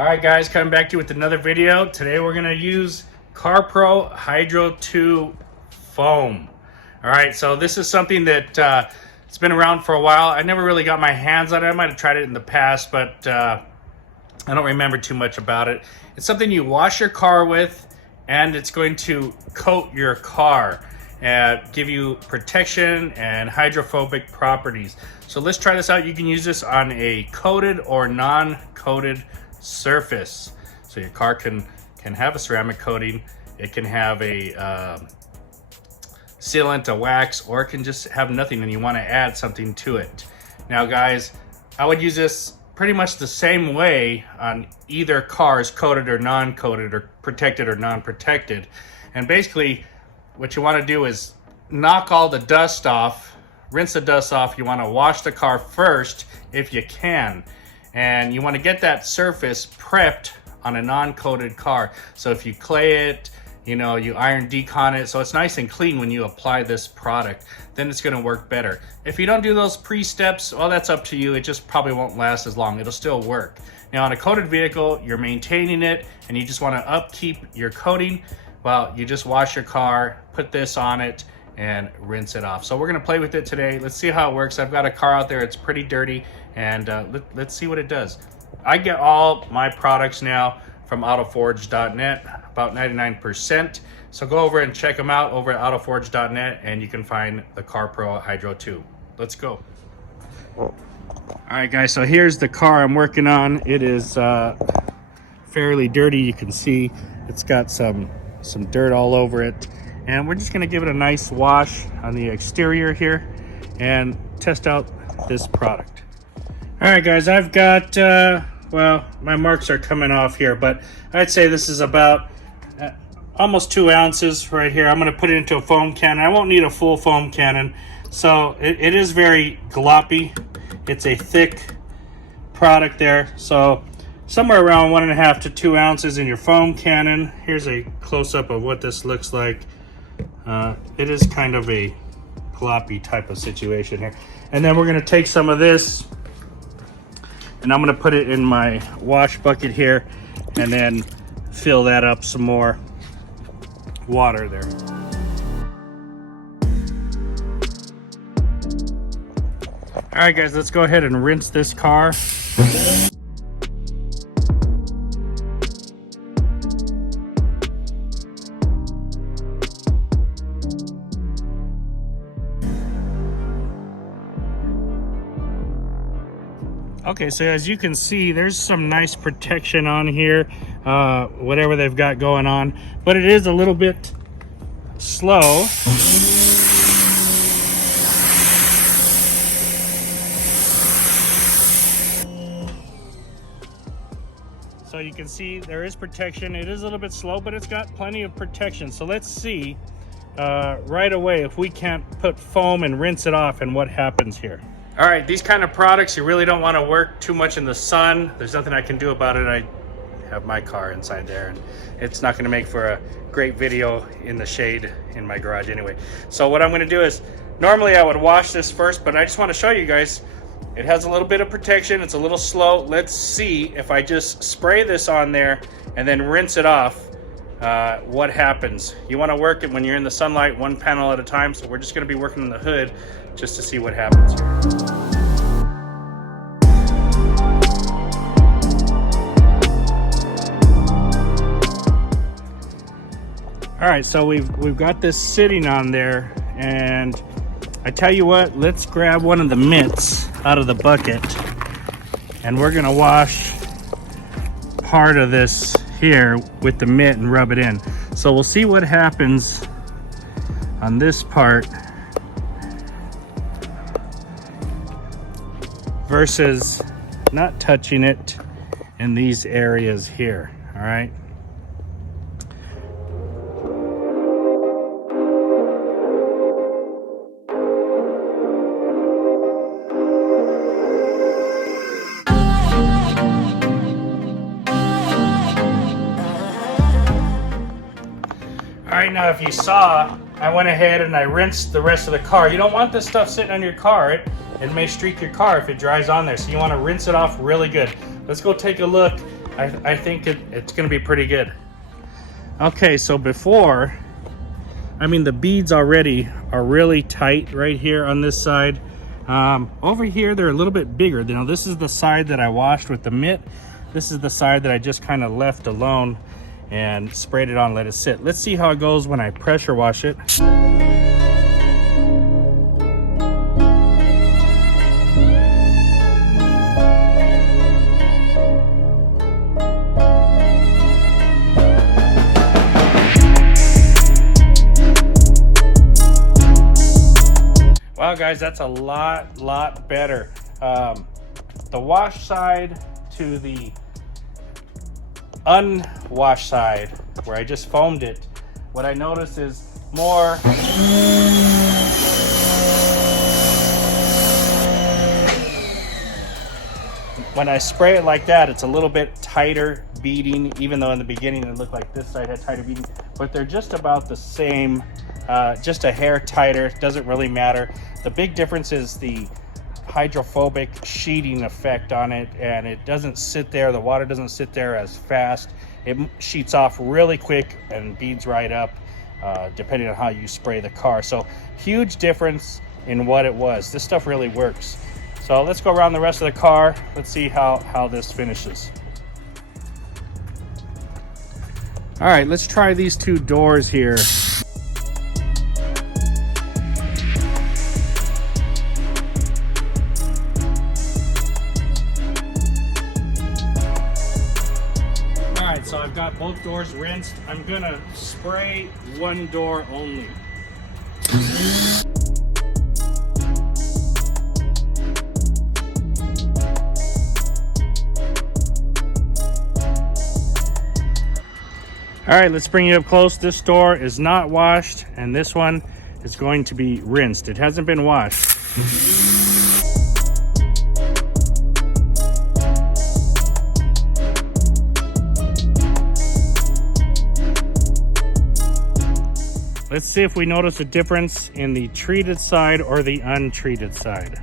Alright guys, coming back to you with another video. Today we're going to use CarPro HydrO2 Foam. Alright, so this is something that it's been around for a while. I never really got my hands on it. I might have tried it in the past, but I don't remember too much about it. It's something you wash your car with, and it's going to coat your car and give you protection and hydrophobic properties. So let's try this out. You can use this on a coated or non-coated surface. So your car can have a ceramic coating, it can have a sealant, a wax, or it can just have nothing and you want to add something to it. Now guys, I would use this pretty much the same way on either cars, coated or non-coated, or protected or non-protected. And basically what you want to do is knock all the dust off, rinse the dust off. You want to wash the car first if you can, and you want to get that surface prepped on a non-coated car. So if you clay it, you know, you iron decon it so it's nice and clean when you apply this product, then it's going to work better. If you don't do those pre-steps, well, that's up to you. It just probably won't last as long. It'll still work. Now on a coated vehicle, you're maintaining it and you just want to upkeep your coating. Well, you just wash your car, put this on it, and rinse it off. So we're gonna play with it today. Let's see how it works. I've got a car out there, it's pretty dirty, and let's see what it does. I get all my products now from autoforge.net, about 99%. So go over and check them out over at autoforge.net, and you can find the CarPro HydrO2. Let's go. All right guys, so here's the car I'm working on. It is fairly dirty. You can see it's got some dirt all over it. And we're just gonna give it a nice wash on the exterior here and test out this product. All right guys, I've got, well, my marks are coming off here, but I'd say this is about almost 2 ounces right here. I'm gonna put it into a foam cannon. I won't need a full foam cannon. So it is very gloppy. It's a thick product there. So somewhere around 1.5 to 2 ounces in your foam cannon. Here's a close-up of what this looks like. It is kind of a gloppy type of situation here. And then we're going to take some of this and I'm going to put it in my wash bucket here and then fill that up some more water there. All right guys, let's go ahead and rinse this car. Okay, so as you can see, there's some nice protection on here, whatever they've got going on, but it is a little bit slow. So you can see there is protection. It is a little bit slow, but it's got plenty of protection. So let's see right away if we can't put foam and rinse it off and what happens here. All right, these kind of products, you really don't want to work too much in the sun. There's nothing I can do about it. I have my car inside there, and it's not going to make for a great video in the shade in my garage anyway. So what I'm going to do is, normally I would wash this first, but I just want to show you guys, it has a little bit of protection. It's a little slow. Let's see if I just spray this on there and then rinse it off, what happens. You want to work it when you're in the sunlight, one panel at a time. So we're just going to be working on the hood just to see what happens here. All right, so we've got this sitting on there, and I tell you what, let's grab one of the mitts out of the bucket, and we're gonna wash part of this here with the mitt and rub it in. So we'll see what happens on this part versus not touching it in these areas here. All right. All right, now if you saw, I went ahead and I rinsed the rest of the car. You don't want this stuff sitting on your car. It may streak your car if it dries on there, so you want to rinse it off really good. Let's go take a look I think it's going to be pretty good. Okay, so before, I mean, the beads already are really tight right here on this side. Over here, they're a little bit bigger. Now, this is the side that I washed with the mitt. This is the side that I just kind of left alone and sprayed it on, let it sit. Let's see how it goes when I pressure wash it. Wow, guys, that's a lot better. The wash side to the unwashed side, where I just foamed it, what I noticed is more when I spray it like that, it's a little bit tighter beading, even though in the beginning it looked like this side had tighter beading, but they're just about the same, just a hair tighter. Doesn't really matter. The big difference is the hydrophobic sheeting effect on it, and it doesn't sit there, the water doesn't sit there as fast. It sheets off really quick and beads right up, depending on how you spray the car. So huge difference in what it was. This stuff really works. So let's go around the rest of the car. Let's see how this finishes. All right, let's try these two doors here. So I've got both doors rinsed. I'm gonna spray one door only. All right, let's bring you up close. This door is not washed, and this one is going to be rinsed. It hasn't been washed. Let's see if we notice a difference in the treated side or the untreated side.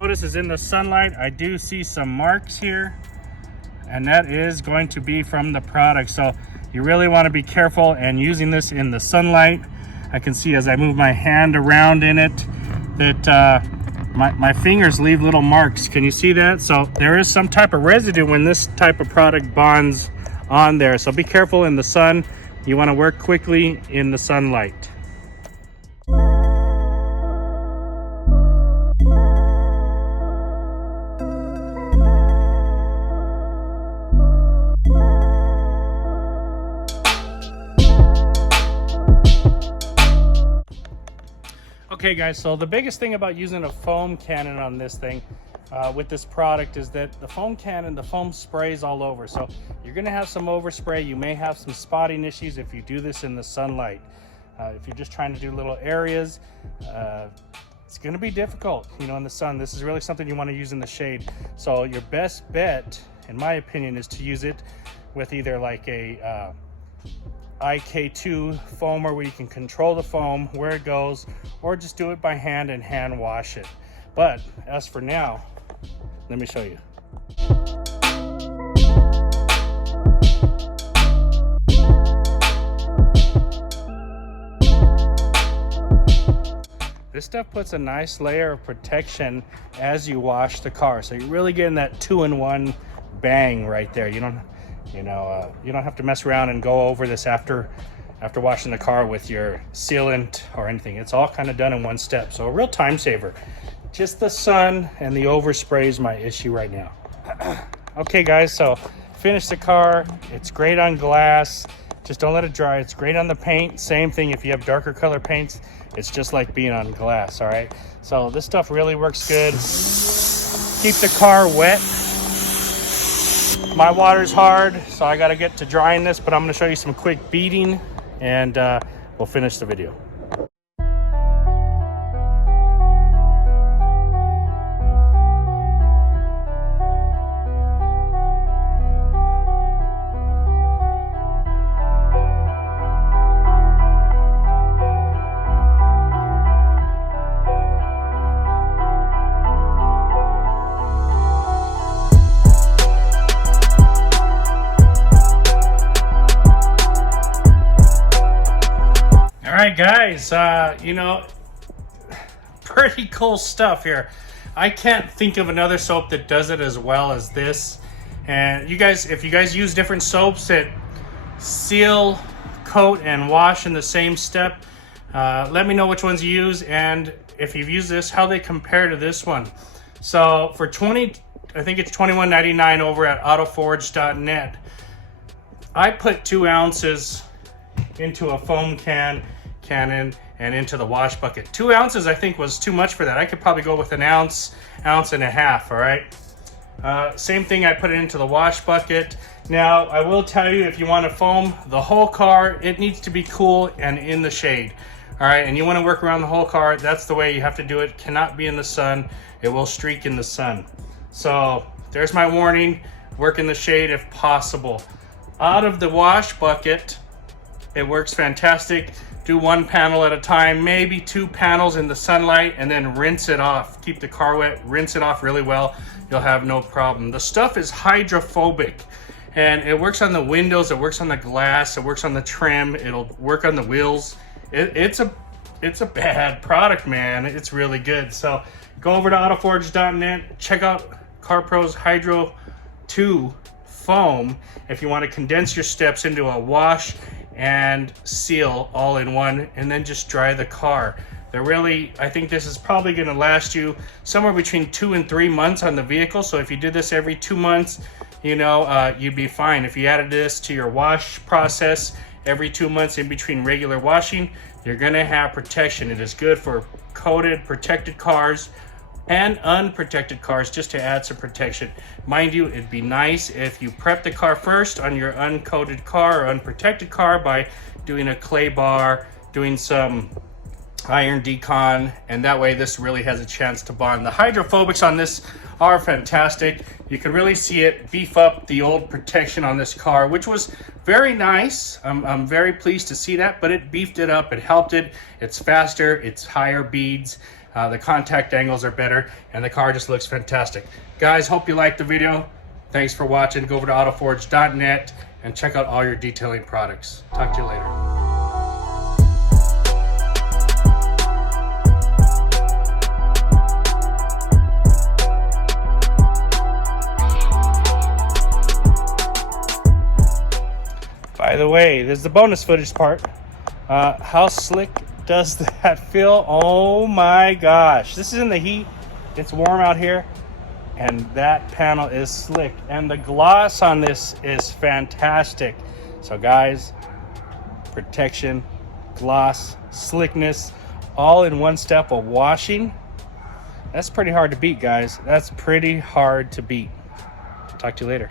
Notice is in the sunlight, I do see some marks here, and that is going to be from the product. So you really want to be careful and using this in the sunlight. I can see as I move my hand around in it that my fingers leave little marks. Can you see that? So there is some type of residue when this type of product bonds on there. So be careful in the sun. You want to work quickly in the sunlight. Okay guys, so the biggest thing about using a foam cannon on this thing with this product is that the foam cannon, the foam sprays all over. So you're gonna have some overspray. You may have some spotting issues if you do this in the sunlight. If you're just trying to do little areas, it's gonna be difficult, you know, in the sun. This is really something you wanna use in the shade. So your best bet, in my opinion, is to use it with either like a IK2 foamer where you can control the foam, where it goes, or just do it by hand and hand wash it. But as for now, let me show you. This stuff puts a nice layer of protection as you wash the car. So you're really getting that 2-in-1 bang right there. You don't have to mess around and go over this after washing the car with your sealant or anything. It's all kind of done in one step. So a real time saver. Just the sun and the overspray is my issue right now. Okay guys, so finish the car. It's great on glass. Just don't let it dry. It's great on the paint. Same thing if you have darker color paints. It's just like being on glass, all right? So this stuff really works good. Keep the car wet. My water's hard, so I gotta get to drying this, but I'm gonna show you some quick beading and we'll finish the video. guys, you know, pretty cool stuff here. I can't think of another soap that does it as well as this. And you guys, if you guys use different soaps that seal, coat, and wash in the same step, let me know which ones you use, and if you've used this, how they compare to this one. So for I think it's $21.99 over at autoforge.net. I put 2 ounces into a foam cannon and into the wash bucket. 2 ounces I think was too much for that. I could probably go with an ounce and a half, all right? Same thing, I put it into the wash bucket. Now, I will tell you, if you want to foam the whole car, it needs to be cool and in the shade. All right, and you want to work around the whole car, that's the way you have to do it. Cannot be in the sun. It will streak in the sun. So there's my warning. Work in the shade if possible. Out of the wash bucket, it works fantastic. Do 1 panel at a time, maybe 2 panels in the sunlight, and then rinse it off. Keep the car wet, rinse it off really well. You'll have no problem. The stuff is hydrophobic, and it works on the windows, it works on the glass, it works on the trim, it'll work on the wheels. It's a bad product, man. It's really good. So go over to autoforge.net, check out CarPro's HydrO2 Foam if you want to condense your steps into a wash and seal all in one, and then just dry the car. I think this is probably going to last you somewhere between 2 and 3 months on the vehicle. So if you did this every 2 months, you know, you'd be fine. If you added this to your wash process every 2 months in between regular washing, you're going to have protection. It is good for coated, protected cars and unprotected cars, just to add some protection. Mind you, it'd be nice if you prep the car first on your uncoated car or unprotected car by doing a clay bar, doing some iron decon, and that way this really has a chance to bond. The hydrophobics on this are fantastic. You can really see it beef up the old protection on this car, which was very nice. I'm very pleased to see that, but it beefed it up, it helped it. It's faster, it's higher beads, the contact angles are better, and the car just looks fantastic. Guys, hope you liked the video. Thanks for watching. Go over to autoforge.net and check out all your detailing products. Talk to you later. By the way, there's the bonus footage part. How slick does that feel? Oh my gosh. This is in the heat. It's warm out here. And that panel is slick. And the gloss on this is fantastic. So guys, protection, gloss, slickness, all in one step of washing. That's pretty hard to beat, guys. That's pretty hard to beat. Talk to you later.